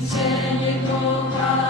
Nikt cię nie